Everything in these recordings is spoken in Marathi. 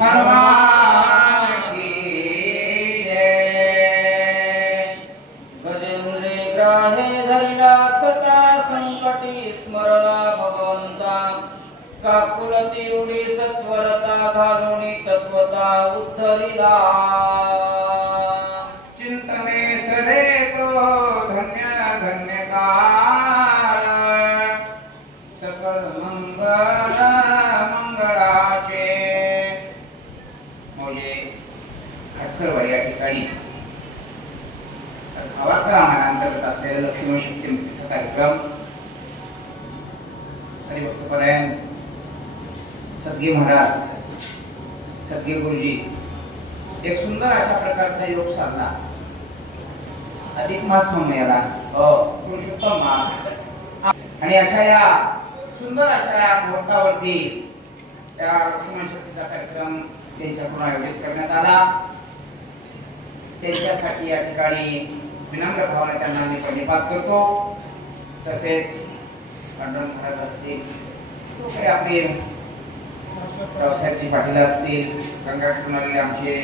हनुमान की जय। गजेंद्र ग्राहे धरिला सता संकटी स्मरणा भगवंता काकुलती रूढी सत्वरता घालुनी तत्वता उद्धरिला चिंतने सरे तो धन्य धन्य काळ सकल मंगल मंगळाचे म्हणजे हटकरवाडी या ठिकाणी भावाकरामांतर्गत असलेला लक्ष्मी शक्ती मुक्तीचा कार्यक्रम हरिभक्तपरायण सद्गी महाराज सद्गी गुरुजी एक सुंदर अशा प्रकारचा योग साधला अधिक मास म्हणून याला पुरुषोत्तम मास आणि अशा या सुंदर अशा या मुहूर्तावरती त्या लक्ष्मी शक्तीचा कार्यक्रम त्यांच्याकडून आयोजित करण्यात आला त्यांच्यासाठी या ठिकाणी विनम्र भावना त्यांना मी धन्यवाद करतो तसेच पांडुरंग महाराज असतील आपले रावसाहेबजी पाटील असतील गंगाकडून आलेले आमचे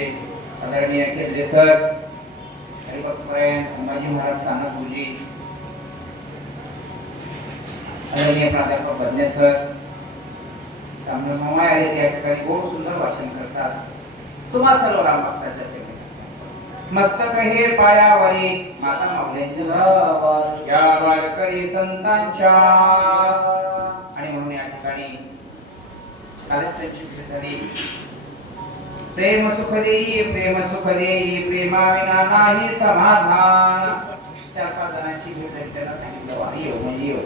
आदरणीय केंद्रे सर हरिभक्तपरायण संभाजी महाराज स्थानक गुरुजी आदरणीय प्राध्यापक बदने सर त्यामुळे मामा आले त्या ठिकाणी बहुत सुंदर भाषण करतात तुम्हा सर्व राम भक्ताच्या मस्तक हे पायावरी माता माऊलींचे या वारकरी संतांच्या आणि म्हणून या ठिकाणी प्रेम सुख देई प्रेमाविना नाही समाधान 4-5 जणांची भेट आहे त्यांना सांगितलं वारी येऊ म्हणजे येऊ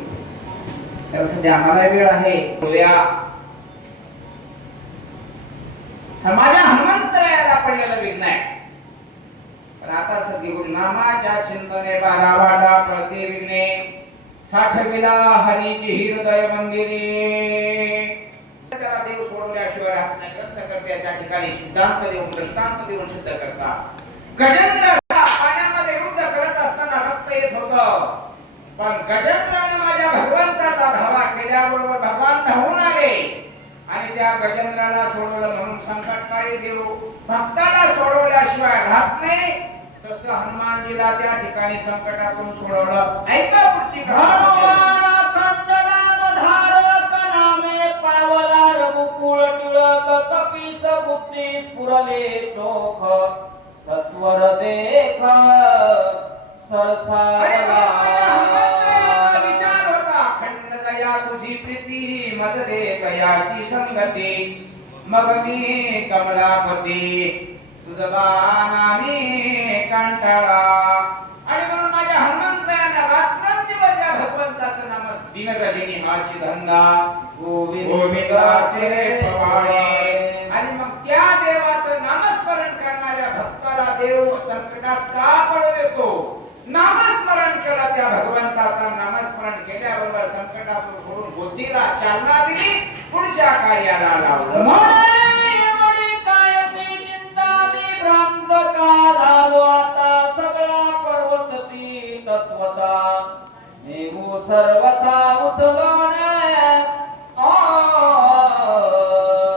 तर सध्या आम्हाला वेळ आहे बोलूया माझ्या हनुमंतरायाला पडलेला विघ्न आहे पण आता सद्गुरु नामाच्या चिंतने 12 वाटा प्रति विघ्ने साठविला हरीची हृदय मंदिरे त्याला देव सोडल्याशिवाय राहत नाही ग्रंथ करते त्या ठिकाणी सिद्धांत देऊन दृष्टांत देऊन सिद्ध करतात गजेंद्र पाण्यामध्ये युद्ध करत असताना रक्त येत होतं पण गजेंद्राने माझ्या भगवंताचा धावा केल्याबरोबर भगवान धावून आले आणि त्या गजेंद्राला सोडवलं म्हणून संकटकाळी देव भक्ताला सोडवल्याशिवाय राहत नाही तसं हनुमानजीला त्या ठिकाणी संकटातून सोडवलं ऐका पुढची पावला रघुकुळ टिळक कपीस बुद्धी स्फुरले चोख सत्वर देख सरसावला विचार होता खंड दया तुझी प्रीती मद दे कयाची संगती मग मी कमलापती सुजबानाने कंटाळा आणि म्हणून माझ्या हनुमंताना रात्रंदिवस या भगवंताचं नाम दिनगजिनी हाची धंदा गोविंदाचे पवाडे आणि मग त्या देवाचं नामस्मरण करणाऱ्या भक्ताला देव संकटात का पडू देतो नामस्मरण केला त्या भगवंताचं नामस्मरण केल्याबरोबर संकटातून सोडून बुद्धीला चालना दिली पुढच्या कार्याला लावलं भ्रांत कालालो आता सगळा पर्वतती तत्वता निगू सर्वथा उचलणे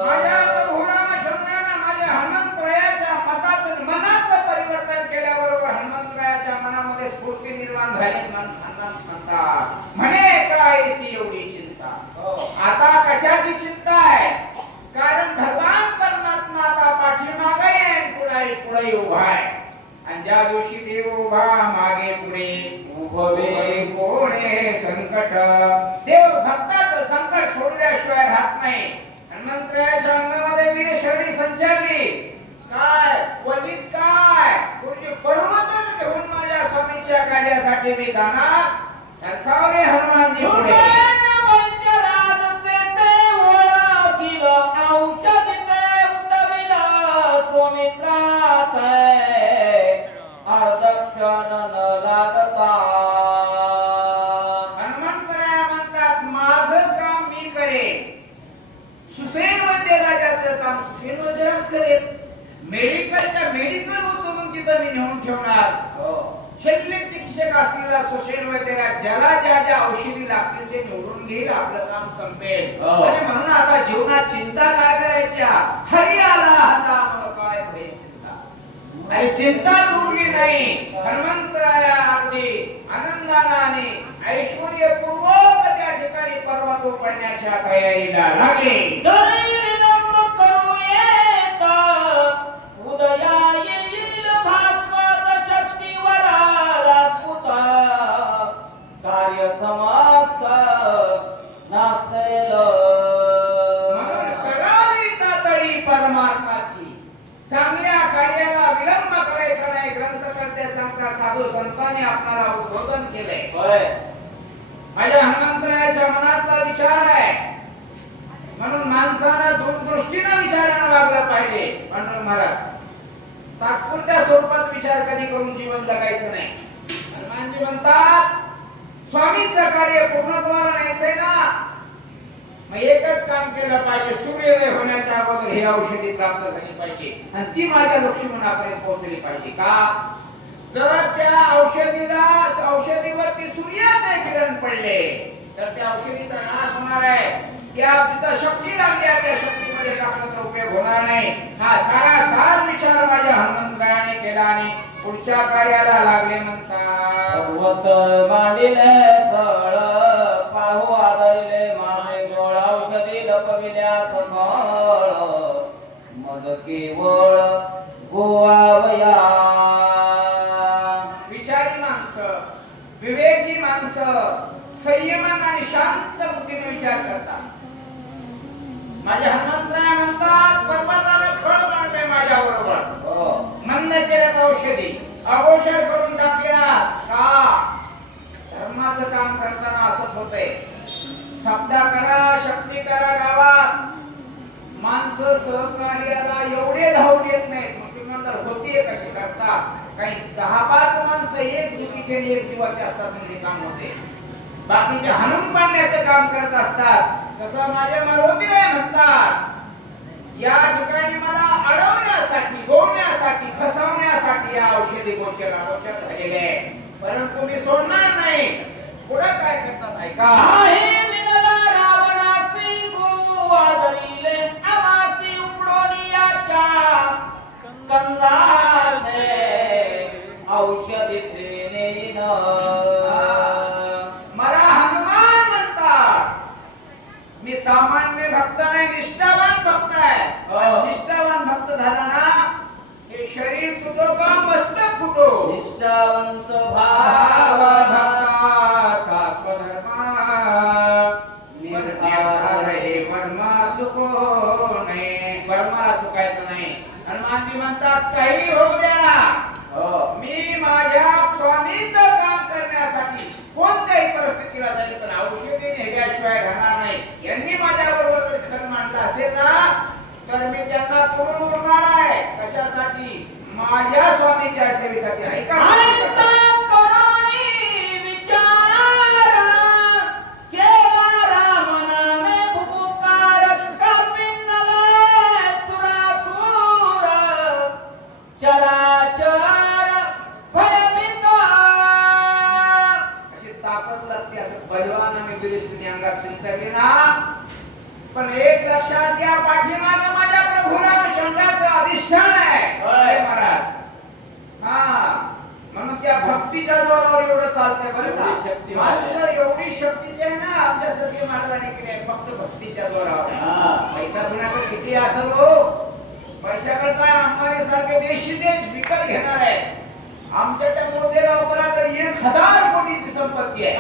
माझ्या प्रभू रामचंद्राने माझ्या हनुमंतरायाच्या मनाचं परिवर्तन केल्याबरोबर हनुमंतरायाच्या मनामध्ये स्फूर्ती निर्माण झाली म्हणतात म्हणे कायसी एवढी चिंता आता कशाची चिंता आहे कारण भगवान परमात्मा आता पाठीमागे पुढे उभा आहे आणि ज्या दिवशी देव उभा मागे पुढे उभवे कोणे संकट देव भक्ताचं संकट सोडल्याशिवाय राहत नाही हनुमंतरायाच्या अंगामध्ये वीर शरणी संचारली काय वलीच काय तुझे पर्वतच घेऊन माझ्या स्वामीच्या कार्यासाठी मी जाणार सावरे हनुमानजी पुढे हनुमंतराया म्हणतात माझं काम मी करेन सुसेन मध्ये राजाचं काम सुसेन मध्ये करेन मेडिकलच्या मेडिकल उचलून तिथं मी नेऊन ठेवणार शल्य चिकित्सक असलेला सुसेन वैद्यला ज्याला ज्या ज्या औषधी लागतील ते निवडून घेईल आपलं काम संपेल आणि म्हणून आता जीवनात चिंता काय करायच्या हरी आला आणि चिंताच उरली नाही. हनुमंतराया अगदी आनंदाने ऐश्वर्यपूर्वक त्या ठिकाणी पर्वत पडण्याच्या तयारीला लागले. जरी विलंब करू येत उदया येईल भास्वत शक्तीवर राजपुत कार्य समस्त नासेल. म्हणून करावी तातडी परमार्थाची. चांगल्या कार्याला विलंब करायचा नाही. ग्रंथकर्ते सांगतात, साधू संतांनी आपल्याला उद्बोधन केलंय. होय, माझ्या हनुमंतरायाच्या मनातला विचार आहे, म्हणून माणसानं दूरदृष्टीनं विचारानं वागलं पाहिजे. म्हणून महाराज तात्पुरत्या स्वरूपात विचार कधी करून जीवन जगायचं नाही. हनुमानजी म्हणतात, स्वामीचं कार्य पूर्णत्वाला न्यायचंय ना, मग एकच काम केलं पाहिजे. सूर्योदय होण्याच्या अगोदर ही औषधी प्राप्त झाली पाहिजे आणि ती माझ्या लक्ष्मणापर्यंत पोहोचली पाहिजे. का? जर त्या औषधीवरती सूर्याचे किरण पडले तर त्या औषधीचा नाश होणार आहे. त्या तिथं शक्ती लागली आहे, त्या शक्तीमध्ये टाकण्याचा उपयोग होणार नाही. हा सारा विचार माझ्या हनुमंतरायाने केला आणि पुढच्या कार्याला लागले. म्हणतात, पर्वत मांडिले सळ पाहू आदरिले माने गोळ औषधी लपविल्या सकळ मद केवळ गोवावया. विचारी माणसं, विवेकी माणसं संयमान आणि शांत बुद्धीने विचार करतात. माझ्या हनुमंतराय म्हणतात, पर्वताला खळ मांडले माझ्या बरोबर, मंद केल्यात औषधी, अगोचर करून टाकल्या. का? धर्माचं काम करताना असंच होतंय. शब्दा करा, शक्ती करा गावात, माणसं सहकार्याला एवढे धावून येत नाहीत. मग तुम्ही तर होतीये कशी करता? काही 10-5 माणसं एक चुकीचे आणि एक जीवाचे असतात म्हणजे काम होते. बाकीचे हाणून पाडण्याचं काम करत असतात. तसं माझे मारुतीराय म्हणतात, या ठिकाणी मला अडवण्यासाठी, गोवण्यासाठी, फसवण्यासाठी या औषधी गोचर झालेले आहे. परंतु मी सोडणार नाही. पुढे काय करतात ऐका. आहे मिळाला रावणासी गुरु आदरिले आमासी उडोनियाच्या कंदाचे औषधीचे नेईन. मला हनुमान म्हणतात, मी सामान्य भक्त नाही, निष्ठावान भक्त आहे. निष्ठावान भक्त झाला ना, हे शरीर तुटो का मस्तक फुटो. निष्ठावंत भाव भक्ताचा स्वधर्मा निर्धार हे वर्मा चुको नये. वर्माला चुकायचं नाही. हनुमानजी म्हणतात, काही होऊ द्या, मी माझ्या स्वामीचं काम करण्यासाठी कोणत्याही परिस्थितीला जाईल, पण औषधी नेल्याशिवाय राहणार नाही. यांनी माझ्या बरोबर खर मांडलं असेल ना, तर मी त्यांना पूर्ण उरणार आहे. कशासाठी? माझ्या स्वामीच्या सेवेसाठी. ऐका, पण एक लक्षात घ्या, पाठीमागे माझ्या प्रभू रामचंद्राचं अधिष्ठान आहे महाराज. हा, म्हणून त्या भक्तीच्या जोरावर एवढं चालतंय. बरं का? माणसं एवढी शक्ती आहे ना, आपल्यासारखी मानवाने केली आहे फक्त भक्तीच्या जोरावर. पैसा गुणाकडे किती असेल हो, पैशाकडे काय अंबानी सारखे देशी देश विकत घेणार आहे. आमच्या त्या मोठे गावकराकडे 1000 कोटीची संपत्ती आहे.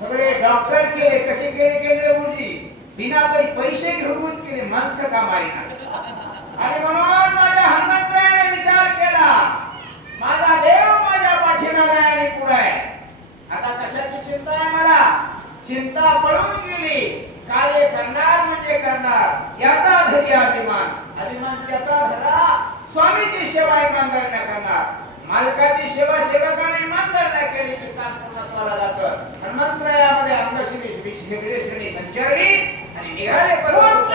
सगळे डॉक्टर केले, कसे केले मुली बिना काही पैसे घेऊनच केले, माणसं कामारी ना. आणि म्हणून माझ्या हनुमंतरायाने विचार केला, माझा देव माझ्या पाठीमागे आणि पुढे आहे. आता कशाची चिंता आहे मला? चिंता पळून गेली. कार्य करणार म्हणजे करणार, याचा धरी अभिमान. अभिमान त्याचा धरा, स्वामीची सेवा इमानदारीने करणार. मालकाची सेवा सेवकाने इमानदारीने केली की काम पूर्णत्वाला जातं. हनुमंतरायामध्ये अंगशिरी संचरली आणि निघाले पर्वत.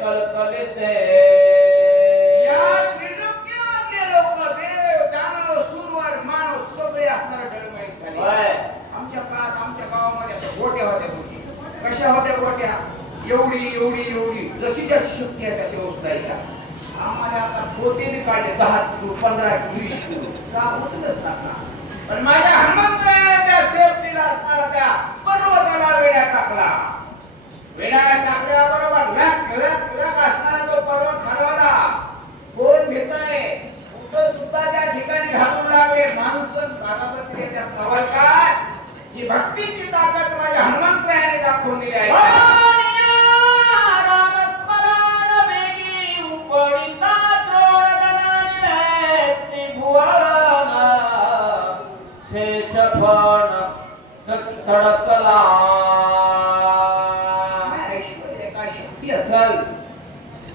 कलकलिते या त्रिलोक्यामधले लोक, देव दानव सूरवर मानव सगळे असणारे डळमळीत झाले. आमच्या काळात कशा होत्या गोट्या एवढी एवढी एवढी जशी ज्याची शक्ती आहे तशी उचलायच्या. आम्हाला आता पोते बी काढले 10 किलो 15 किलो 20 किलो का उचलच नसणार. पण माझ्या हनुमंतराया सेफ्टीला असणारा त्या पर्वताला वेड्या टाकला. वेड्या टाकल्याबरोबर लाख असणारा तो पर्वत हलवला. कोण भेटताय कुठं सुद्धा त्या ठिकाणी घालून लावे माणूस बारामती त्या कवर काय जी भक्तीची ताकद माझ्या हनुमंतरायाने दाखवली आहे. तडकला का शक्ती असल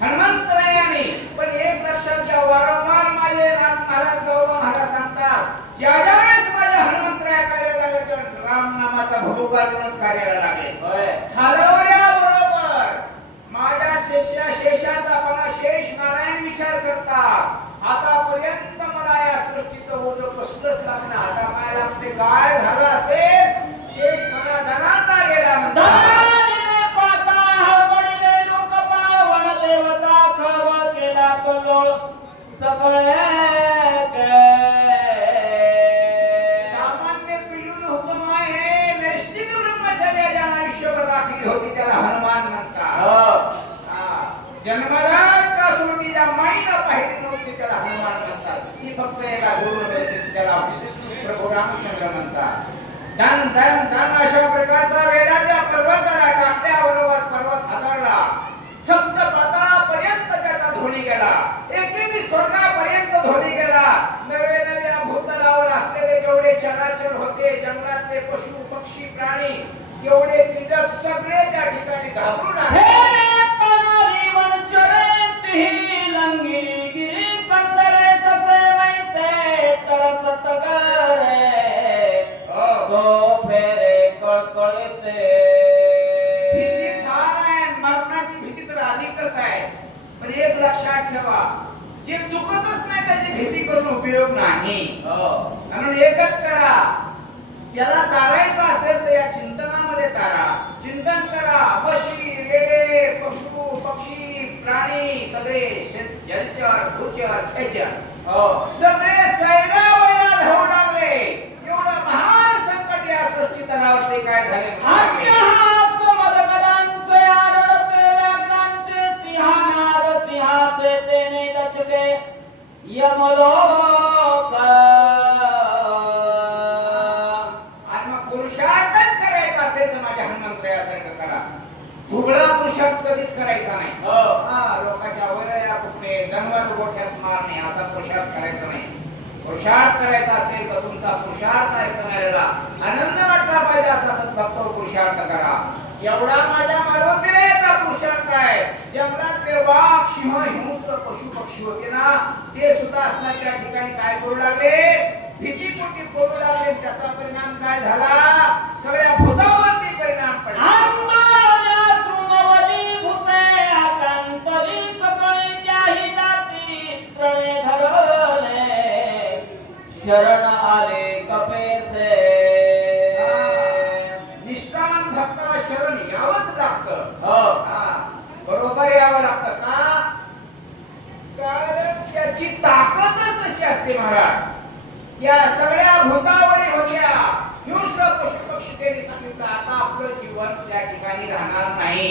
हनुमंतरायाने. पण एक लक्षात घ्या वारंवार माझे महाराज गौरव महाराज सांगतात ज्या ज्यावेळेस माझ्या हनुमंतराया कार्याला लागले राम नामाचा भोगारूनच कार्याला लागले. हरवल्याबरोबर माझ्या शेषाचा पण शेष नारायण विचार करतात आतापर्यंत मला या सृष्टीचं ओझं कसलंच लागणं आता पायाला लागते. काय झालं असेल शेष मला धनाचा गेला म्हणतात. सामान्य पिढीवर हुकूम आहे नैष्ठिक ब्रह्मचर्य ज्या आयुष्यभर राखली होती त्याला हनुमान म्हणतात. जन्मदार का सोडीच्या माईला पाहिजे नव्हती त्याला हनुमान म्हणतात. ती फक्त एका गुरुने त्याला विशिष्ट प्रभू रामचंद्र म्हणतात. दान दान दान अशा प्रकारचा वेळाच्या पर्वताला टाकल्याबरोबर पर्वत हादरला. सप्त पाताळापर्यंत त्याचा धोनी गेला. एकेरी स्वर्गापर्यंत धोनी गेला. नवे नव्या भूतलावर असलेले जेवढे चराचर होते जंगलातले पशु पक्षी प्राणी एवढे कीटक सगळे त्या ठिकाणी घाबरून आले. एक लक्षात ठेवा जे चुकतच नाही त्याची भीती करून उपयोग नाही. म्हणून एकच करा त्याला तारायचं असेल तर या चिंतनामध्ये तारा. चिंतन करा पक्षी रेडे पशु पक्षी प्राणी सगळे जलचर भूचर खेचर सगळे सैरावया धावू लागले. एवढं महान संकट या सृष्टी तणावरती काय झाले. आणि मग पुरुषार्थच करायचा असेल तर माझ्या हनुमंतरायासारखं करा. भुगळा पुरुषार्थ कधीच करायचा नाही. लोकांच्या वैराया कुठे जंगल गोठ्यात मारणे असा पुरुषार्थ करायचा नाही. पुरुषार्थ करायचा असेल तर तुमचा पुरुषार्थ ऐकणाऱ्याला आनंद वाटला पाहिजे असा सद्भक्त पुरुषार्थ करा. एवढा माझ्या मारुतीचा पुरुषार्थ आहे. जंगलातले वाघ सिंह हिंस्र पशु पक्षी होते ना ते सुद्धा असण्याच्या ठिकाणी काय करू लागले भीतीपोटी करू लागले. त्याचा परिणाम काय झाला सगळ्या भूतावरती परिणाम पडला. शरण आले कपेसे. निष्ठावान भक्ताला शरण यावंच लागतं. बरोबर यावं लागतं का कारण त्याची ताकदच तशी असते महाराज. या सगळ्या भूतावरी होत्या हिंस्र पशु पक्षी त्यांनी सांगितलं आता आपलं जीवन त्या ठिकाणी राहणार नाही.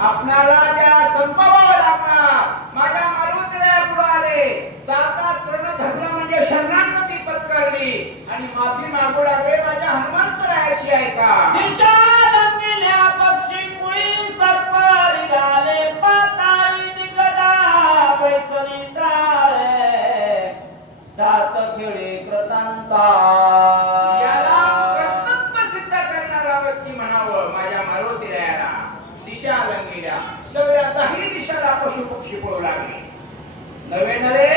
आपणाला त्या संपवावं लागणार. माझ्या मारुतीला पुढे आले जाता तृण धरला म्हणजे शरणागती पत्करली आणि माफी मागू लागले माझ्या हनुमंतरायाशी ऐका. पक्षी कुळी सर्प रिगाले पाताळी दिगदा बैसली टाळे दात खिळी कृतांता. याला कर्तृत्व सिद्ध करणारा व्यक्ती म्हणावं माझ्या मारुतीरायाला. दिशा लंगील्या सगळ्या काही दिशाला पशु पक्षी पळू लागले. नवे नवे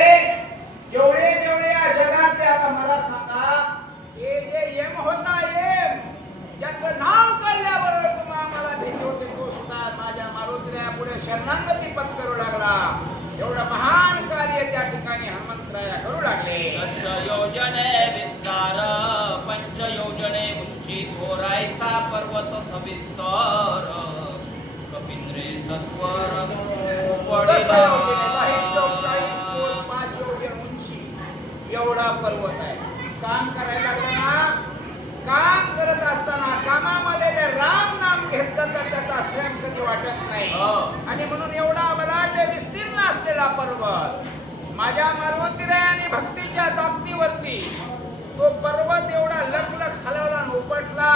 जेवढे जेवढे या जगातले आता मला सांगा हे जे यम होता यम ज्याचं नाव काढल्याबरोबर तुम्हाला मला भीती होते तो सुद्धा माझ्या मारुतीराया पुढे शरणागती पत्करू लागला. एवढं महान कार्य त्या ठिकाणी हनुमंतराया करू लागले. दश योजने विस्तार पंच योजने उंची थोरायचा पर्वत सविस्तर. कसं केलेलं आहे? 44 कोस 5 योजन उंची एवढा पर्वत आहे. काम करायला लागलं ना, काम करत असताना कामामध्ये जे राम नाम घेतलं तर त्याचा श्रम कधी वाटत नाही. आणि म्हणून एवढा बलाढ्य विस्तीर्ण असलेला पर्वत माझ्या मारुतीरायाने भक्तीच्या ताकदीवरती तो पर्वत एवढा लखलख हलवला आणि उपटला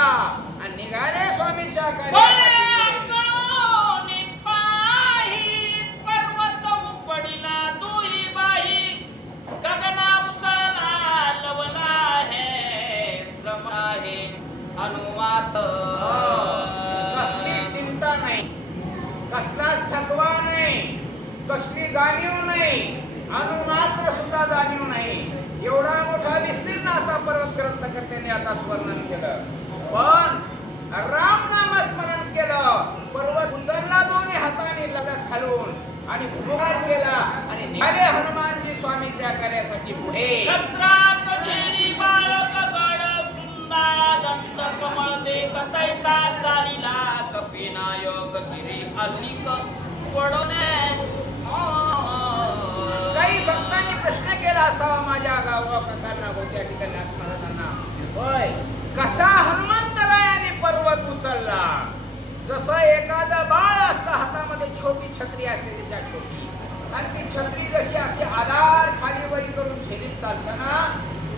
आणि निघाले स्वामीच्या कार्यासाठी. पर्वत उपडिला दुई बाई गगना उसळला लवला हे श्रम आहे अनुमात. कसली चिंता नाही, कसलाच थकवा नाही, कसली जाणीव नाही, अनुमात्र सुद्धा जाणीव नाही. एवढा मोठा विस्तीर्ण असा पर्वत ग्रंथकर्त्याने आता वर्णन केलं. पण राम नाम स्मरण केलं, पर्वत उचलला दोन्ही हाताने लढत घालून आणि पुकार केला आणि निघाले हनुमानजी स्वामीच्या कार्यासाठी पुढे. कमळ दे कतैसा चालिला कपिनायक गिरी अधिक पडणे. काही भक्तांनी प्रश्न केला असावा माझ्या गावाकडना होत्या ठिकाणी महाराजांना, होय कसा हनुमंतरायाने पर्वत उचलला? जसं एखादं बाळ असतं हातामध्ये छोटी छत्री असते त्या छोटी, आणि ती छत्री जशी अशी आधार खाली वरी करून झेलीत चालताना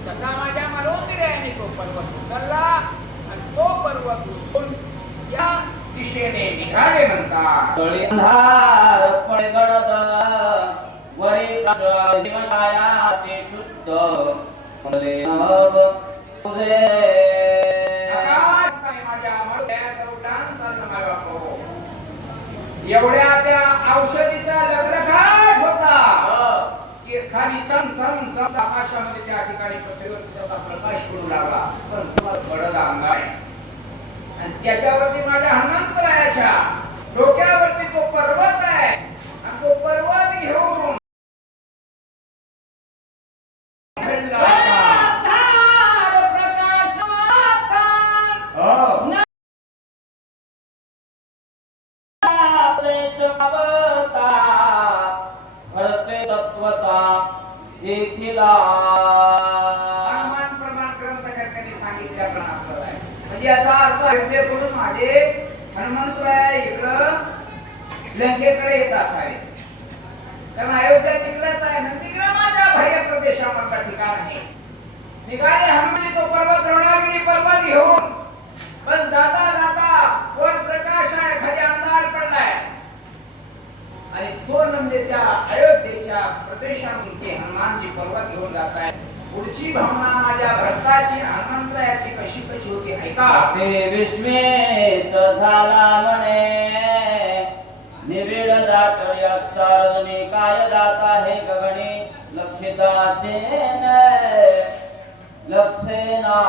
तसा माझ्या मारुतीरायाने तो पर्वत उचलला आणि तो पर्वत उचलून या दिशेने निघाले म्हणतात. अंधार पडगडद वरी जीवनायाचे शुद्ध फले नभ तुझे. एवढ्या त्या औषधीचा लग्नघाट होता की खाली आकाशामध्ये त्या ठिकाणी पृथ्वीवर त्याचा प्रकाश पडू लागला. पण तुम्हाला गडद अंग आहे आणि त्याच्यावरती माझ्या हनुमंतरायाच्या डोक्यावरती तो पर्वत आहे आणि तो पर्वत घेऊन हनुमान प्रमाण ग्रंथकर्त्यांनी सांगितल्याप्रमाणे आहे. म्हणजे याचा अर्थ अयोध्येकडून माझे हनुमंतराया इकडं लंकेकडे येत असावे, कारण अयोध्या तिकडेच आहे. नंदीग्रामाच्या बाह्य प्रदेशामधला ठिकाण आहे. निघाले हनुमान तो पर्वत द्रोणागिरी पर्वत घेऊन, पण जाता जाता वर प्रकाश आहे, खाली अंधार पडलाय आणि तो नंदीच्या अयोध्येच्या प्रदेशामध्ये हनुमानजी पर्वत घेऊन जात आहे. पुढची भावना माझ्या भक्ताची हनुमंतरायाची कशी कशी होती ऐका. ते विस्मित झाला म्हणे निबिड दाटळी असतारणी काय जात आहे गगने लक्षिताचे लक्षेना.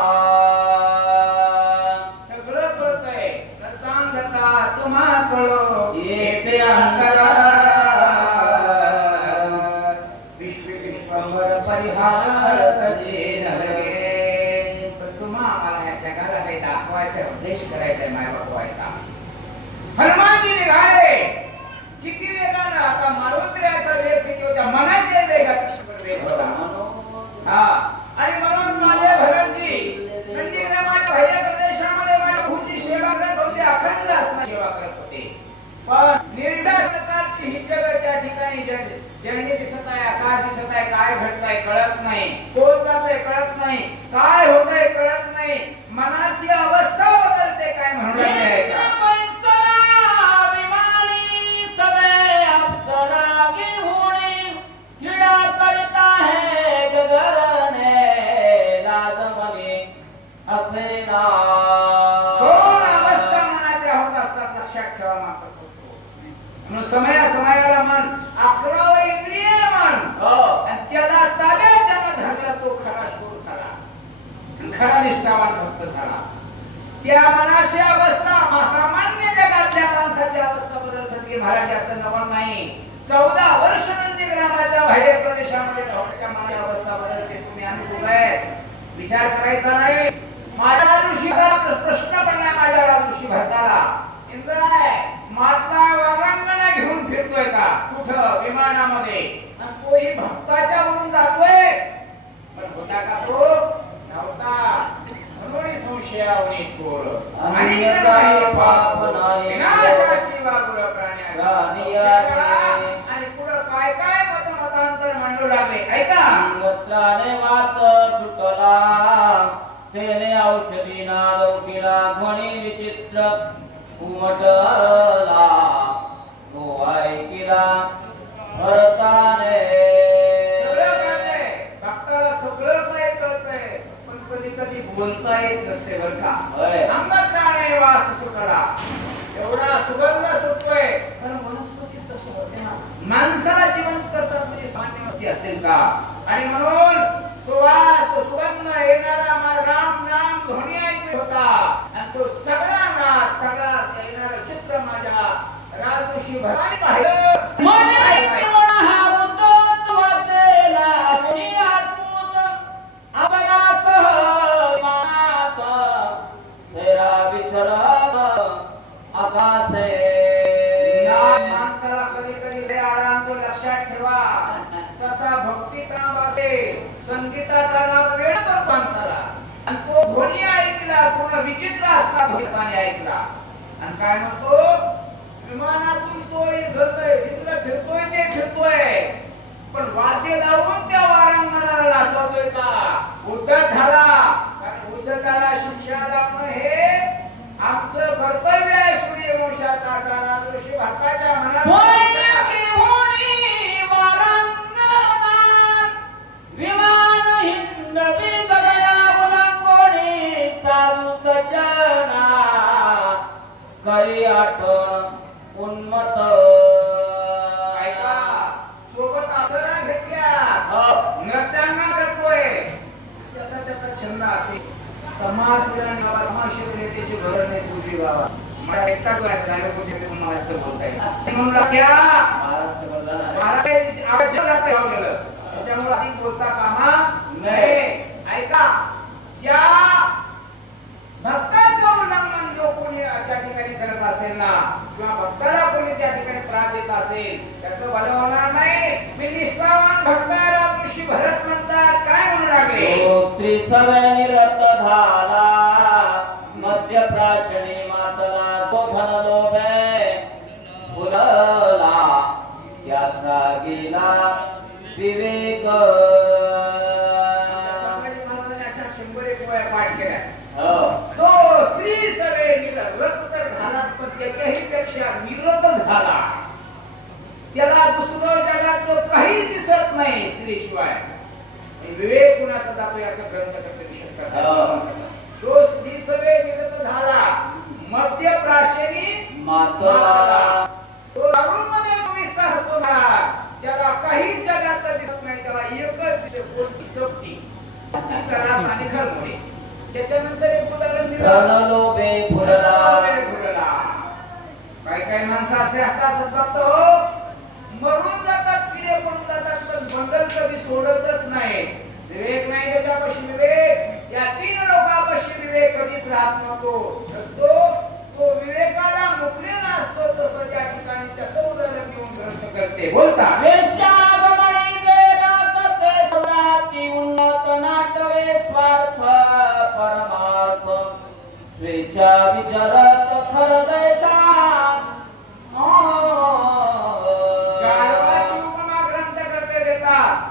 सगळं कळतंय तर सांगता तुम्हा कळो येते अंतरा विश्वेश्वर परिहार जे नरगे. पण तुम्हा आम्हाला या जगाला काही दाखवायचं उपदेश करायचा आहे माय बाबू ऐका. हनुमानजी निघाले किती वेगानं, आता मारुतीरायाचा वेग किती होता, मनाच्या वेगापेक्षा वेग होता. हा आणि म्हणून माझे भरतजी नंदीग्रामाच्या बाह्य प्रदेशामध्ये माझ्या प्रभूची सेवा करत होते, अखंड असणार सेवा करत होते. पण निर्धार प्रकारची ही जग त्या ठिकाणी जर्नी दिसत आहे, आकाश दिसत आहे, काय घडतंय कळत नाही, कोण जातंय कळत नाही, काय होतंय कळत नाही, मनाची अवस्था बदलते काय म्हणून आहे का. समयाला मन 11 इंद्रिय मन आणि त्याला ताब्यात धरला तो खरा शोध झाला, खरा निष्ठावान भक्त झाला. त्या मनाची अवस्था सामान्य जगातल्या माणसाची अवस्था बदलसाठी महाराजाचं नवल नाही. 14 वर्ष नंदीग्रामाच्या बाह्य प्रदेशामध्ये राहण्याच्या मनाची अवस्था बदलते. तुम्ही अनुभव आहे, विचार करायचा नाही. माझ्या ऋषीला प्रश्न पडला, माझ्या ऋषी भरताला इंद्राय मातला वारांगणा घेऊन फिरतोय का? कुठं विमानामध्ये आणि तोही भक्ताच्या वरून जातोय पण होता का तो नव्हता म्हणून संशयावनी थोर आणि पाप नाही विनाशाची वागुळ प्राण्याची आणि पुढं काय काय मतांतर मांडू लागले ऐका अंगत्राने वात सुटला तेने औषधी नादौकीला ध्वनी विचित्र उमटला तो ऐकिला भरताने सगळं कळतंय भक्ताला सगळं काय कळतंय पण कधी कधी बोलता येत नसते बरं का होय. अंगत्राने वास सुटला एवढा सुगंध सुटतोय पण वनस्पतीच तशी होते ना माणसाला जिवंत करतात म्हणजे सामान्य व्यक्ती असतील का आणि म्हणून तो वास तो सुगंध येणारा राम नाम ध्वनी ऐकत होता आणि तो सगळा नाच सगळा येणारं चित्र माझ्या राजऋषी भराने पाहिलं मने कोणा वृत्तत्वतेला मुनी आत्मूत अवरासह मात तेरा विचरत आकाशे या माणसाला कधी कधी लय आराम तो लक्षात ठेवा तसा भक्तीचा वासे संगीताचा नाद वेळ करतो माणसाला आणि तो ध्वनी ऐकला पूर्ण विचित्र असला भक्ताने ऐकला आणि काय म्हणतो विमानातून तो घरतोय जिथलं फिरतोय ते फिरतोय पण वाद्य लावून त्या वारंगणाला नाचवतोय का उद्धट झाला कारण उद्धटाला शिक्षा लावणं हे आमचं कर्तव्य आहे सूर्यवंशाचा असा राजऋषी भारताच्या मनात विमान हिंदवी गगना बुलंगोणी साधू सज्जना करी आठवण उन्मत ऐका सोबत आसरा घेतल्या नृत्यांना करतोय त्याचा त्याचा छंद असेल समाज गिरण गावात तमाशे त्याची घर नाही तुझी गावात मला एकटा ड्रायव्हर कुठे तुम्हाला असं बोलता येईल म्हणून लागल्या महाराष्ट्र बोलला महाराज आवाज लागते गेलं त्याच्यामुळे अधिक बोलता कामा नाही ऐका ज्या भक्ताचं उल्लंघन जो कोणी त्या ठिकाणी करत असेल ना किंवा भक्ताला कोणी त्या ठिकाणी त्रास देत असेल त्याचं भलं होणार नाही मी निष्ठावान भक्ताला ऋषी भरत म्हणतात काय म्हणू लागले स्त्री सवय निरत झाला मध्य प्राशनी मातला गोधन लोभे फुलला याचा गेला विवेक संभाजी महाराजांनी अशा 100 वेळा पाठ केल्या हो तो स्त्री सगळे निरत तर झाला पण त्याच्याही पेक्षा निरत झाला त्याला दुसरं जगात काही दिसत नाही स्त्री शिवाय विवेक कुणाचा जातो याचा ग्रंथ करते विषय करतात तो स्त्री सगळे निरत झाला मध्य प्राशनी मातला तो अरुणमध्ये 24 तास असतो ना त्याला काही जगात दिसत नाही त्याला एकच दिसते कोणती चपटी त्याला आणि घरमुळे त्याच्यानंतर एक उदाहरण दिलं लोभे फुलला काय काय माणसं असे असतात सद्भक्त हो मरून जातात किडे पडून जातात पण बंधन कधी सोडतच नाही विवेक नाही त्याच्यापाशी विवेक या 3 लोकांपाशी विवेक कधीच राहत नको तो विवेकाला मुकलेला असतो तसं त्या ठिकाणी त्याचं उदाहरण घेऊन ग्रंथ करते बोलता वेश्यागमणी देवाकते सदाती उन्नत नाटवे स्वार्थ परमार्थ स्वेच्छा विचरत खरदैसा गाढवाची उपमा ग्रंथ करते देतात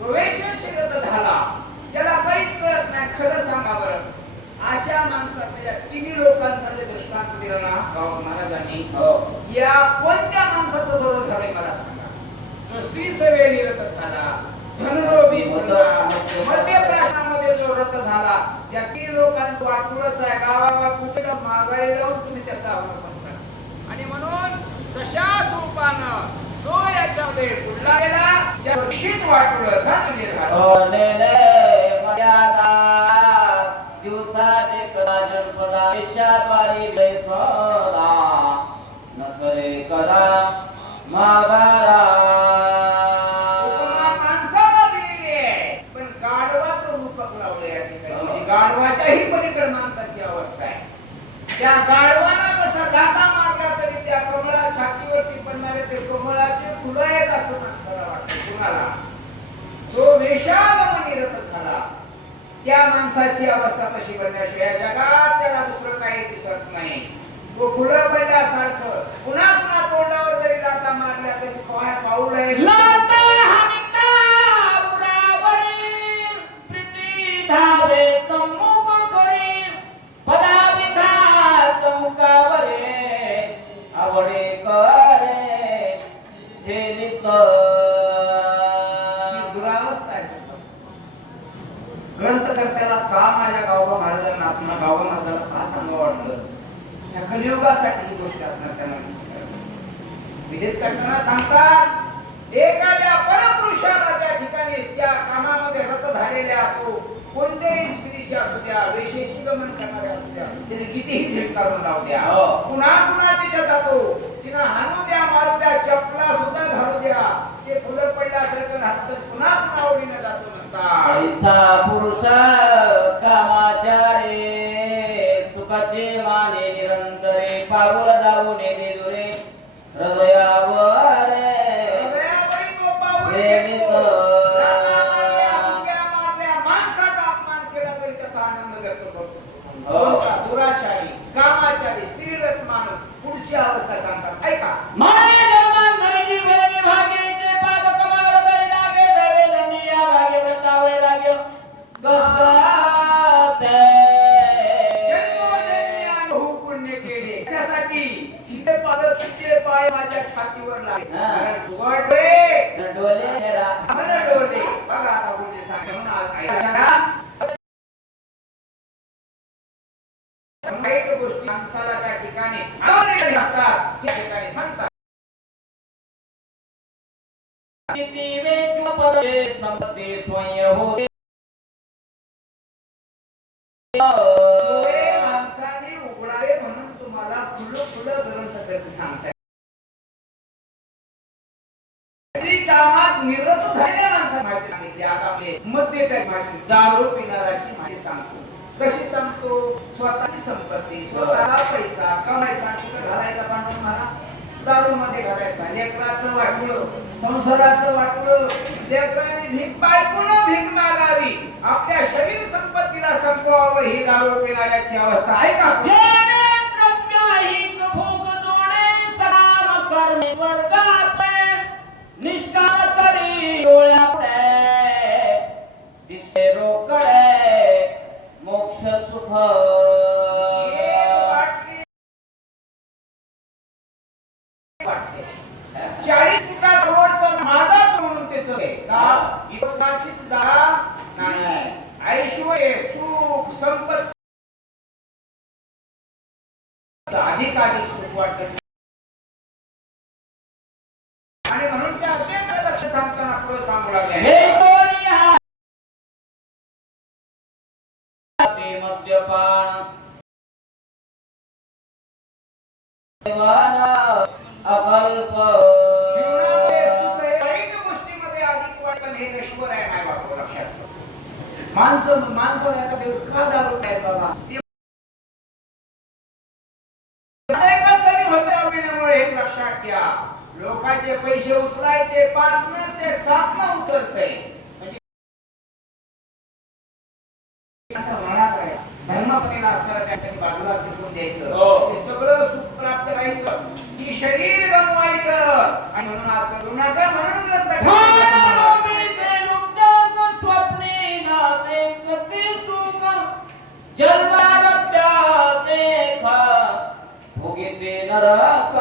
प्रवेशशीलता झाला त्याला काहीच कळत नाही खरं सांगा बरं अशा माणसाच्या या 3 लोकांचा जे दृष्टांत दिला ना महाराजांनी या कोणत्या माणसाचं बरोबर झालंय मला सांगा जो स्त्री सेवे निरत झाला धनलोभी बनला मध्य प्राशनामध्ये जो रत झाला या 3 लोकांचं वाटूळच आहे गावागावात कुठे मागायला जाऊन तुम्ही त्याचा अवलंबन करा आणि म्हणून तशा स्वरूपानं जो याच्यामध्ये पुढला गेला त्या ऋषीत वाटूळ झालं मर्यादा दिवसात एक जनपदा विषयाद्वारी बैसला नसरे कदा मागारा उपमा माणसाला दिलेली आहे पण गाढवाचं रूपक लावलंय या ठिकाणी गाढवाच्याही पलीकडे माणसाची अवस्था आहे त्या गाढवाला कसा दाता मारला तरी त्या कमळा छातीवरती पडणारे ते कमळाचे त्या माणसाची अवस्था तशी बनल्याशिवाय या जगात त्याला दुसरं काही दिसत नाही. तो फुलं पडल्यासारखं पुन्हा पुन्हा तोंडावर जरी लाथा मारल्या तरी काय पाऊल आहे लाथा हाणता उरावरील प्रीती धावे सम्मुख करी पदाविघात मुखावरे आवडे करे झेलित दुरावस्था आहे. ग्रंथकर्त्याला का माझ्या गावबा महाराजांना आपल्या गावबा महाराजांना का सांगावं वाटलं? या कलियुगासाठी ही गोष्ट असणार त्यांना विदित करताना सांगतात एखाद्या परपुरुषाला त्या ठिकाणी त्या कामामध्ये रत झालेल्या तो कोणत्याही स्त्रीशी असू द्या वेशेशी गमन करणाऱ्या असू द्या तिने कितीही झेप काढून लावू द्या पुन्हा पुन्हा तिच्या जातो तिनं हाणू द्या मारू द्या चपला सुद्धा घालू द्या ते फुलं पडल्यासारखं राहतं पुन्हा पुन्हा ओढीने जातो नसतात. ऐसा पुरुष कामाचारे सुखाचे माने निरंतरे पाऊल जाऊ नेले दुरे हृदयावर हृदयावरी तो पाऊल घेतो. लाथा मारल्या, मुक्या मारल्या, माणसाचा अपमान केला तरी त्याचा आनंद व्यक्त करतो. दुराचारी, कामाचारी, स्त्रीरथ माणूस पुढची अवस्था सांगतात. ऐका माने जन्मान धरणी वेळी भागेचे पाद कमार दरी लागे देवे दंडिया भागे वर्तावे लागे गसते जन्मोजन्मी आम्ही बहु पुण्य केले त्यासाठी तिचे पाद तुझे पाय माझ्या छातीवर लागले. वडे डोले रा मन डोले बघा आता पुढे सांगून आज ऐका वाईट गोष्टी माणसाला त्या ठिकाणी आवडलेल्या असतात त्या ठिकाणी सांगतात. किती वेचू पदे संपत्ती स्वयं होते डोळे माणसाने उघडावे म्हणून तुम्हाला फुलं फुलं ग्रंथकर्ते सांगताय. कामात निरत झालेल्या माणसाला माहिती सांगितली. आता आपले मद्यपान माहिती दारू पिणाराची माहिती सांगतो. कशी सांगतो? स्वतःची संपत्ती स्वतःला पैसा कमायचा कुठं घालायचा पांडून मला दारू मध्ये घालायचा लेकराचं वाटलं संसाराचं वाटलं लेकराने भीक बायकोनं भीक मागावी आपल्या शरीर संपत्तीला संपवावं ही दारू पिणाऱ्याची अवस्था आहे का? जेणे द्रव्याहिक भोग जोडे सलाम करणे वर्गात निष्काम करी डोळ्यापुढे दिसते रोकडे मोक्ष सुख वाटते 40 फुटात रोड तर माझाच म्हणून ते चले का इतकाचीच जागा नाही. ऐश्वर्य सुख संपत्ती अधिकाधिक सुख वाटत आणि म्हणून त्या अत्यंत लक्ष थांबताना पुढे सांगू लागले हे कोणी ते मद्यपान देवाना अकल्प जीवनामध्ये सुख आहे वाईट गोष्टीमध्ये अधिक वाटण हे नश्वर आहे नाही वाटतो लक्षात ठेवा. माणसाला एखाद्या का दारू प्यायला बाबा कमी होते पिण्यामुळे हे लक्षात घ्या. लोकांचे पैसे उचलायचे 5 मिनिट ते 7 न उचलतंय म्हणजे धर्मपतीला असणारा त्याच्या बाजूला फेकून द्यायचं हे सगळं सुख प्राप्त करायचं की शरीर गमवायचं आणि म्हणून असं करू नका म्हणून स्वप्ने नाते कती सुख जन्मारत्या देखा भोगिते नरक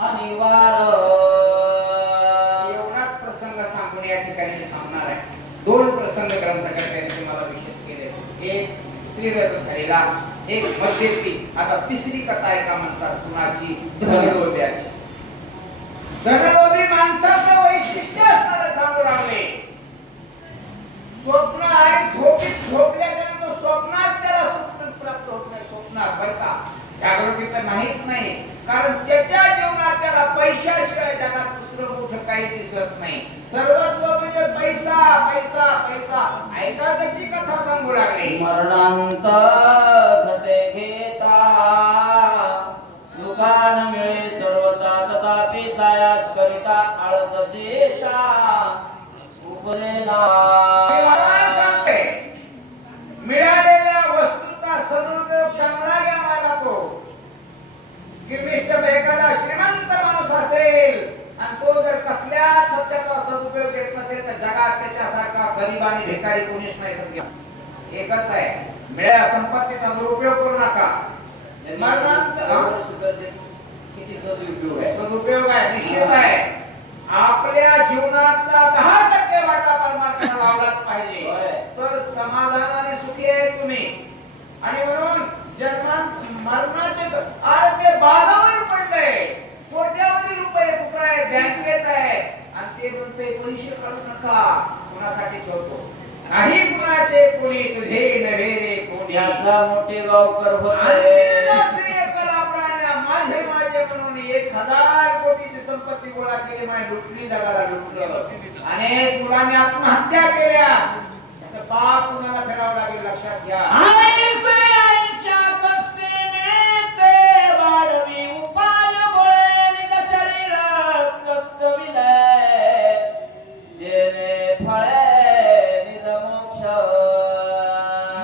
अनिवार्य. एवढाच प्रसंग सांगून या ठिकाणी मी थांबणार आहे. 2 प्रसंग ग्रंथकर्त्याने तुम्हाला विशेष केले. एक स्त्रीरथ झालेला एक मध्यस्थी. आता तिसरी कथा आहे का म्हणतात कुणाची? धनलोभ्याची. धनलोभी माणसाचं वैशिष्ट्य असणारं सांगू लागले. स्वप्न आणि झोपल्यानंतर स्वप्नात त्याला सुख प्राप्त होत नाही. स्वप्नात बरं का जागृती तर नाहीच नाही कारण त्याच्या जीवनात त्याला पैशाशिवाय जगात दुसरं मोठं काही दिसत नाही. सर्वस्व म्हणजे पैसा पैसा पैसा. ऐका त्याची कथा सांगू लागली. मरणांत घटे घेता दुकान मिळे सर्वता तथापि सायास करिता आळस देता उपदेना सांगते एकच आहे, मिळाल्या संपत्तीचा दुरुपयोग करू नका. किती सदुपयोग आहे. सदुपयोग आहे, निश्चित आहे. आपल्या जीवनातला 10% वाटा परमात्म्याला लावलाच पाहिजे, तर समाधानाने सुखी आहे तुम्ही. आणि म्हणून जन्मात मरणाचे आडते बाजावर पडले, कोट्यावधी रुपये कुठे आहे, बँकेत आहे, आणि ते म्हणते पैसे काढू नका, कुणासाठी ठेवतो नाही कुणाचे कोणी तुझे नव्हे रे कोणी. याचा मोठे गावकर होते. माझे म्हणून 1000 कोटीची संपत्ती गोळा केली, माझी लुटली, जगाला लुटलं, आणि मुलांनी आत्महत्या केल्या. त्याचं पाप तुम्हाला फेडावं लागेल, लक्षात घ्या.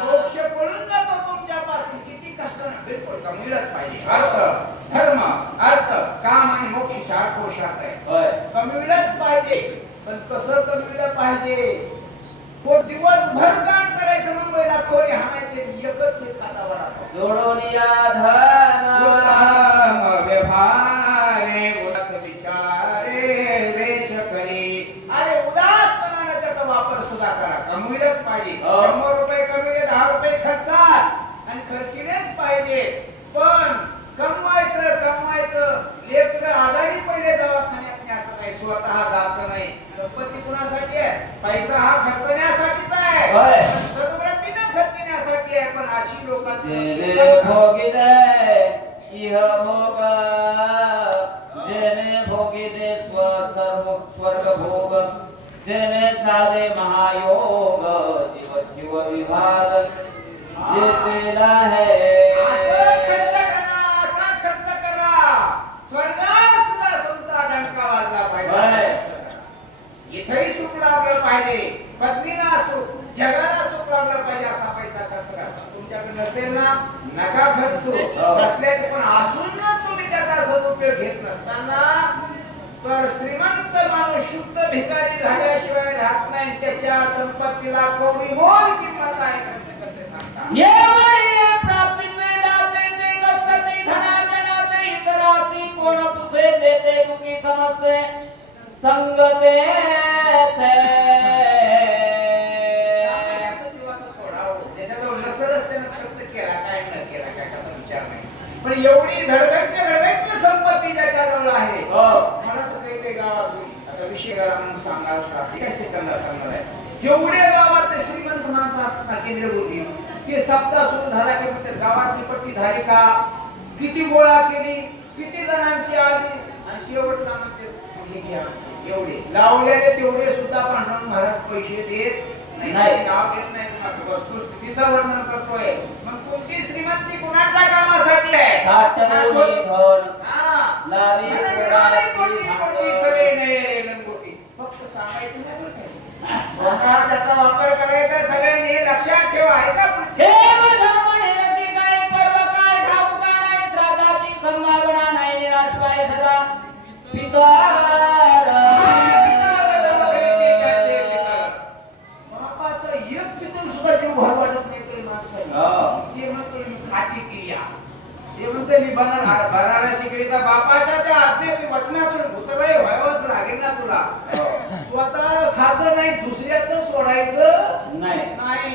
मोक्ष पळून जातो तुमच्यापासून, किती कष्ट कमविलंच पाहिजे. अर्थ, धर्म, अर्थ, काम आणि मोक्ष 4 कोशात आहे. कमविलंच पाहिजे, पण कसं कमविलं पाहिजे? दिवसभर काम करायचं, मुंबईला खोरी हाणायचे, एकच हे खातावर जोडून या धन व्यवहारे उदास विचारे वेच करी. अरे उदासपणाने त्याचा वापर सुद्धा करा, कमविलंच पाहिजे. 100 रुपये कमविले, 10 रुपये खर्चाच आणि खर्चिलेच पाहिजे. पण कमवायचं लेकरं आजारी पडले दवाखान्यात न्यायचं नाही, स्वतः जायचं नाही. संपत्ती कुणासाठी आहे? पैसा हा खर्चण्यासाठीच आहे, सद्वृत्तीने खर्चण्यासाठी आहे. पण अशी जेने भोगिले इह भोग, जेने भोगिले स्वर्ग भोग, जेने साधे महायोग, जीव शिव विभाग जेतेला है. स्वर्गात सुद्धा संता डंका वाजला पाहिजे, इथेही सुख लाभलं पाहिजे, पत्नीला सुख, जगाला सुख लाभलं पाहिजे. असा पैसा खर्च करा. तुमच्याकडे नसेल ना, नका खर्चू. नसल्याचे पण असून ना तुम्ही त्याचा सदुपयोग घेत नसताना, तर श्रीमंत माणूस शुद्ध भिकारी झाल्याशिवाय राहत नाही. त्याच्या संपत्तीला कवडी मोल किंमत आहे, करते सांगता. प्राप्तीचे दाते ते कष्टते धनार्जनाते इतरासी कोण पुसे देते दुखी समजते संगते थे. त्याच्याजवळ नसलच त्यानं खर्च केला, काय न केला, काय त्याचा विचार नाही. पण एवढी धडधडची संपत्ती ज्याच्याजवळ आहे, मला तर काही गावात होईल. आता विषय करा म्हणून सांगावं, एका सेकंदात सांगणार आहे. जेवढे गावात ते श्रीमंत माणसं असतात, केंद्र बोलली, ते सप्ताह सुरू झाला की म्हणते गावातली पट्टी झाली का, किती गोळा केली, किती जणांची आली, आणि शेवटला म्हणते एवढे लावलेले तेवढे सुद्धा पांढरण महाराज पैसे देत नाही. नाव घेत नाही, वस्तुस्थितीचं वर्णन करतोय. मग तुमची श्रीमंती कुणाच्या कामासाठी आहे? फक्त सांगायचं नाही, त्याचा वापर करायचा. सगळ्यांनी हे लक्षात ठेवा. आहे का पुढचे? संभावना नाही, निराश पाय सदा बापाचं एक पितून सुद्धा जीव भर वाटत नाही तरी माणसाला. ते म्हणतो मी खाशी क्रिया, ते म्हणतो मी बनारा शिकरीचा. बापाच्या त्या आज्ञेत वचनातून भूतकाळी व्हावंच लागेल ना तुला. स्वतः खातं नाही, दुसऱ्याचं सोडायचं नाही.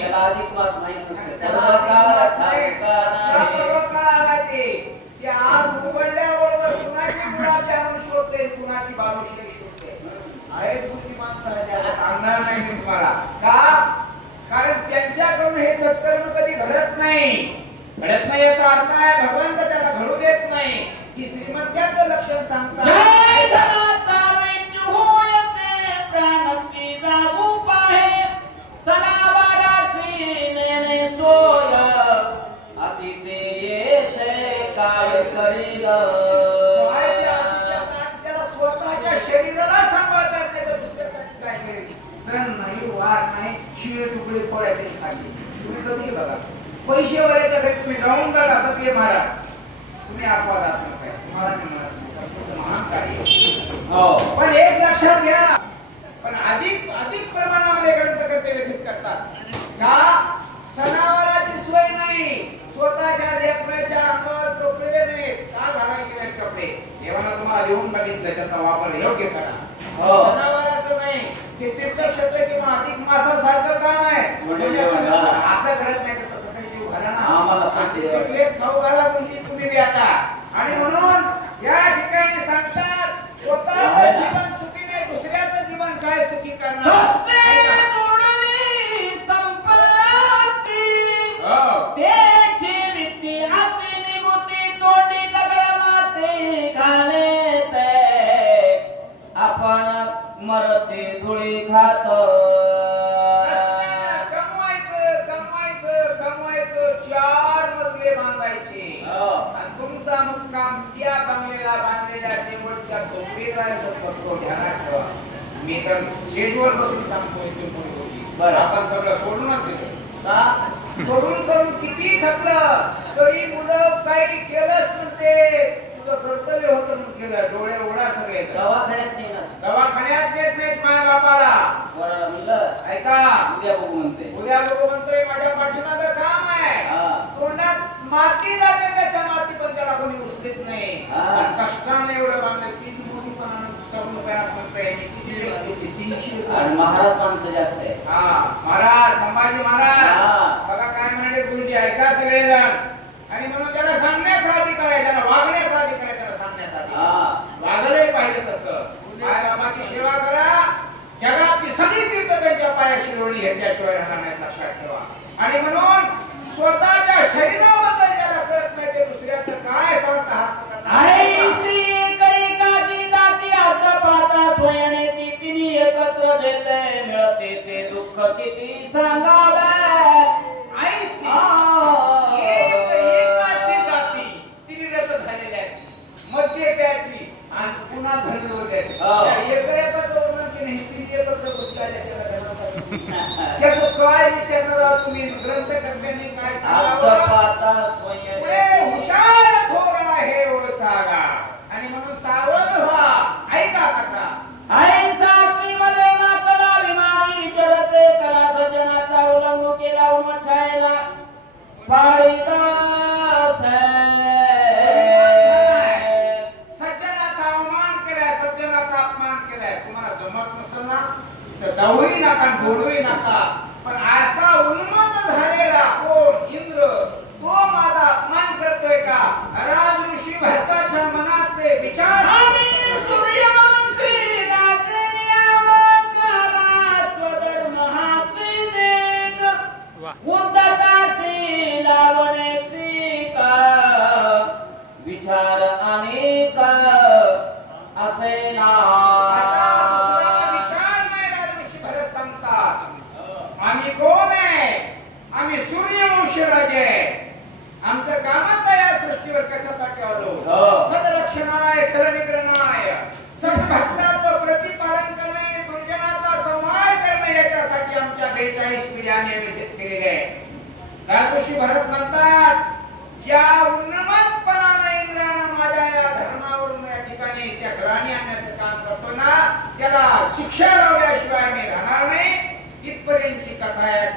त्याला अधिक वाद नाही. आज उघडल्याबरोबर कुणाची गुलाबजामुन शोधते, कुणाची बालुशाही शोधते. आहे तुमची माणसाला सांगणार नाही मी तुम्हाला का, कारण त्यांच्याकडून हे सत्कर्म कधी घडत नाही. याचा अर्थ आहे भगवान त्याला घडू देत नाही. की श्रीमंताचं लक्षण सांगतात. त्याला स्वतःच्या शरीराला सांभाळतात, त्याच्या दुसऱ्यासाठी काय करेल? सण नाही, वार नाही, शिळे तुकडे फोडायचे खाली. तुम्ही कधी बघा पैसे वगैरे घरी तुम्ही जाऊन बघा, सगळे महाराज तुम्ही अपवादात नका, तुम्हाला नाही म्हणत नाही, महान कार्य. पण एक लक्षात घ्या, पण अधिक प्रमाणामध्ये ग्रंथ करते व्यथित करतात का हो. सणावाराचं नाही, ते तीर्थक्षेत्र किंवा अधिक मासासारखं काम आहे. म्हणजे घाला. असं घडत नाही का तसं काही जीव घाला ना. आम्हाला फाशी द्या. तिकडे खाऊ घाला तुम्ही बी आता. आणि म्हणून या ठिकाणी सांगतात स्वतःचं जीवन सुखी नाही, दुसऱ्याचं जीवन काय सुखी करणार. दुसरे ऐका. तोडणी संपत्ती, हो. तेथे वित्ती हाती निघुती, तोंडी दगड माती घालेते. आपण मरते धुळी खातो. कमवायचं 4 मजले बांधायचे हो. आणि तुमचा मुक्काम त्या बंगल्याला बांधलेल्या शेवटच्या झोपडीत जायचं पडतो. ध्यानात ठेवा. मी तर शेजवर बसून सांगतोय बरं. आपण सगळं सोडूनच दिलं. का? सोडून करून किती थकलं तरी मुलं काही केलंच म्हणते. तुझं कर्तव्य होतं म्हणून केलं. डोळे उघडा सगळे. दवाखान्यात नाही ना. दवाखान्यात येत नाहीत माझ्या बापाला. वराला म्हणलं ऐका, उद्या बघू म्हणते. उद्या बघू म्हणतोय. माझ्या पाठीमागं काम आहे. हा. तोंडात माती जाते, त्याच्या माती पण त्याला कोणी उचलीत नाही. हा. आणि कष्टाने एवढं बांधलं की मोठी पण म्हणतोय आणि महाराज माणसं जास्त आहे. हा महाराज, संभाजी महाराज. हा. बघा काय म्हणाले गुरुजी, ऐका सगळेजण. आणि म्हणून त्याला सांगण्याचा अधिकार आहे, त्याला वागण्याचा अधिकार आहे, त्याला सांगण्याचा अधिकार. हा. वागले पाहिजे तसं. आई बाबाची सेवा करा. जगातली सगळी तीर्थ त्यांच्या पायाशी लोळली, ह्याच्याशिवाय राहणार नाही, लक्षात ठेवा. आणि म्हणून स्वतःच्या शरीराबद्दल ज्याला कळत नाही ते दुसऱ्याचं काय सारखं हात करणार. ऐसी करी काठी जाती अर्ध पाता स्वयने ती तिनी एकत्र जेते मिळते ते दुःख किती सांगावे. आईशी आ. एकाची जाती स्त्रीरत झालेल्याची, मध्ये त्याची आणि पुन्हा धनवर त्याची. हा. त्या एकऱ्याचं वर्णन की नाही, स्त्री एकत्र बसल्याच्या त्याचं काय विचारणार आहात तुम्ही? ग्रंथकर्त्यांनी काय अर्ध सांगावं? पाता पुढे स्वयने हुशार थोर आहे ओळसागा. आणि म्हणून सावध व्हा. ऐका कथा. ऐसा स्त्रीमध्ये मातला विमानी विचारते कला सज्जनाचा उल्लंघन केला उन्मठायला फाळीदास. सज्जनाचा अवमान केलाय, सज्जनाचा अपमान केलाय. तुम्हाला जमत नसेल ना तर जाऊही नका, बोलूही नका. पण असा उन्मत्त झालेला कोण इंद्र, तो माझा अपमान करतोय का? राज ऋषी भरताच्या मनातले विचार आम्ही सूर्यवंशी राजनियावत स्वधर्म हाती देत उद्धतासी लावण्याची का विचार अनेक असे ना. आता दुसरा विचार नाही. राज ऋषी भरत सांगतात, आम्ही कोण आहे? आम्ही सूर्यवंशी राजे. आमचं कामच आहे या सृष्टीवर कशासाठी आलो? हो. सदरक्षणाय, खरनिग्रहणाय, सद्भक्ताचं प्रतिपालन करणे, दुर्जनाचा संहार करणे याच्यासाठी आमच्या 42 पिढ्यांनी विहित केलेले आहे. राजऋषी भरत म्हणतात, या उन्मत्तपणाने इंद्रानं माझ्या या धर्मावरून या ठिकाणी त्या घराणी आणण्याचं काम करतो ना, त्याला शिक्षा लावल्याशिवाय मी राहणार नाही. इथपर्यंतची कथा आहे.